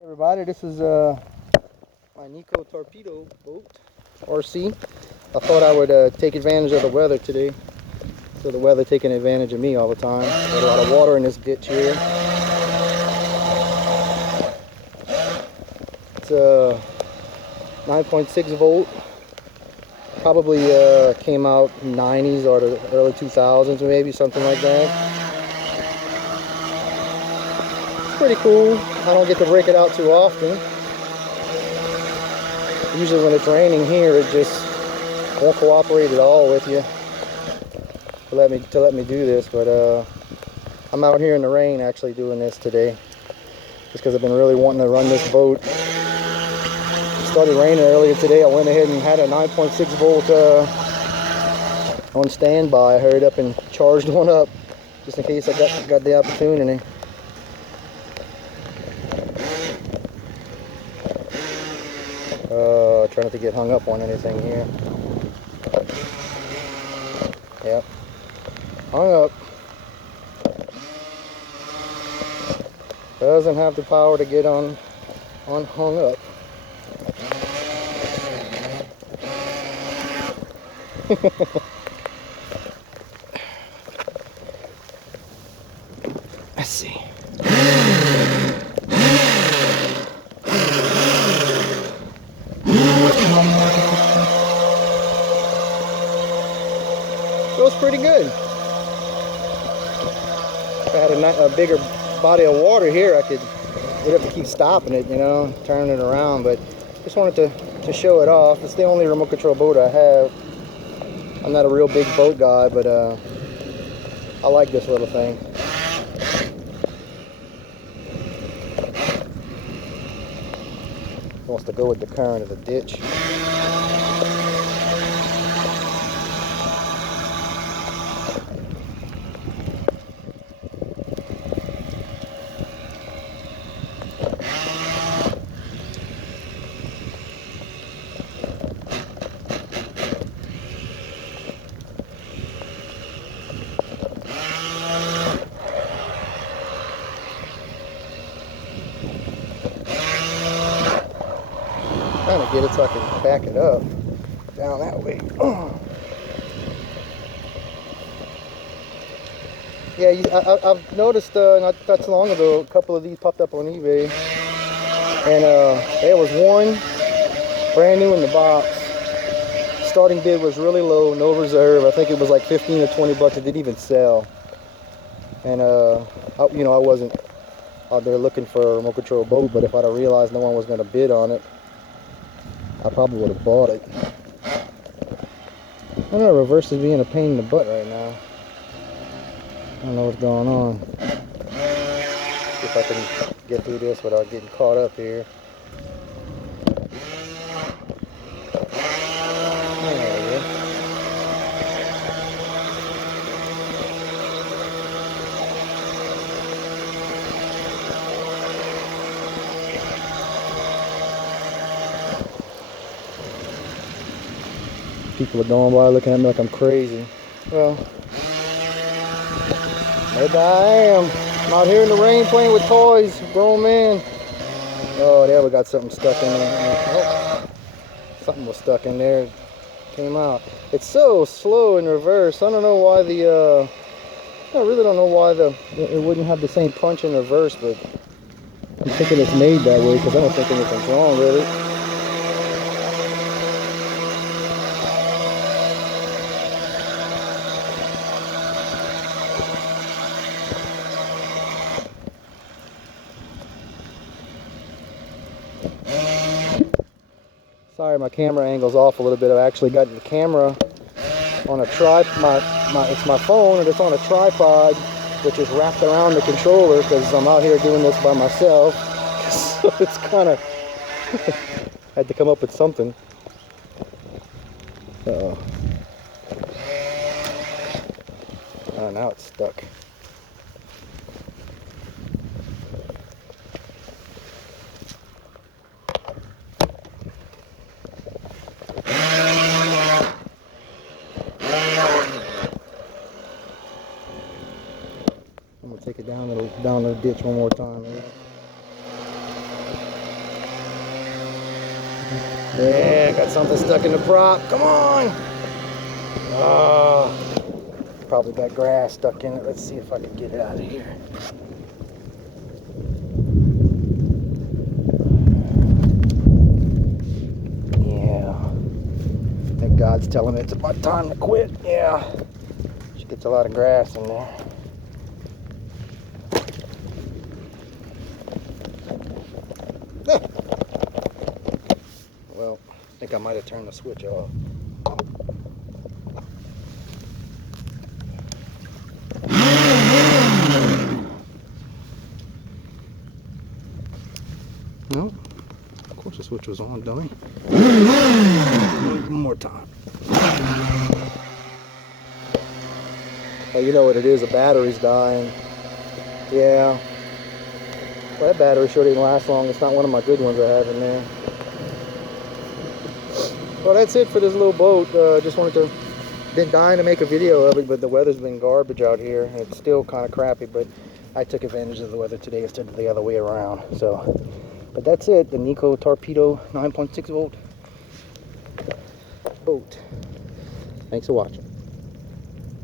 Everybody, this is my Nikko Torpedo boat, RC. I thought I would take advantage of the weather today. So the weather taking advantage of me all the time. Got a lot of water in this ditch here. It's a 9.6 volt. Probably came out 90s or the early 2000s, maybe something like that. Pretty cool. I don't get to break it out too often. Usually when it's raining here, it just won't cooperate at all with you to let me do this. But I'm out here in the rain actually doing this today, just because I've been really wanting to run this boat. It started raining earlier today. I went ahead and had a 9.6 volt on standby. I hurried up and charged one up just in case I got the opportunity. Trying not to get hung up on anything here. Yep. Hung up. Doesn't have the power to get on hung up. Let's see. Feels pretty good. If I had a bigger body of water here, would have to keep stopping it, turning it around. But just wanted to show it off. It's the only remote control boat I have. I'm not a real big boat guy, but I like this little thing. It wants to go with the current of the ditch. Trying to get it so I can back it up down that way. Yeah, I've noticed not too long ago, a couple of these popped up on eBay, and there was one brand new in the box. Starting bid was really low, no reserve. I think it was like 15 or 20 bucks. It didn't even sell. And I wasn't out there looking for a remote control boat, but if I'd have realized no one was going to bid on it, I probably would have bought it. I don't know, reverse is being a pain in the butt right now. I don't know what's going on. See if I can get through this without getting caught up here. There we go. People are going by looking at me like I'm crazy. Well, maybe I am. I'm out here in the rain playing with toys, grown man. Oh, there we got something stuck in there. Oh, something was stuck in there. It came out. It's so slow in reverse. I don't know why I really don't know why it wouldn't have the same punch in reverse, but I'm thinking it's made that way because I don't think anything's wrong with it. Sorry, my camera angle's off a little bit. I've actually got the camera on a tripod. It's my phone, and it's on a tripod, which is wrapped around the controller because I'm out here doing this by myself. So it's kind of had to come up with something. Oh, now it's stuck. I'm gonna take it down the ditch one more time. Yeah, got something stuck in the prop. Come on. Probably got grass stuck in it. Let's see if I can get it out of here. Yeah. I think God's telling me it's about time to quit. Yeah. She gets a lot of grass in there. Well, I think I might have turned the switch off. No, of course the switch was on, dummy. One more time. Oh, you know what it is, the battery's dying. Yeah. Well, that battery sure didn't last long. It's not one of my good ones I have in there. Well, that's it for this little boat. Just wanted to, been dying to make a video of it, but the weather's been garbage out here. It's still kind of crappy, but I took advantage of the weather today instead of the other way around. So, but that's it. The Nikko Torpedo 9.6 volt boat. Thanks for watching.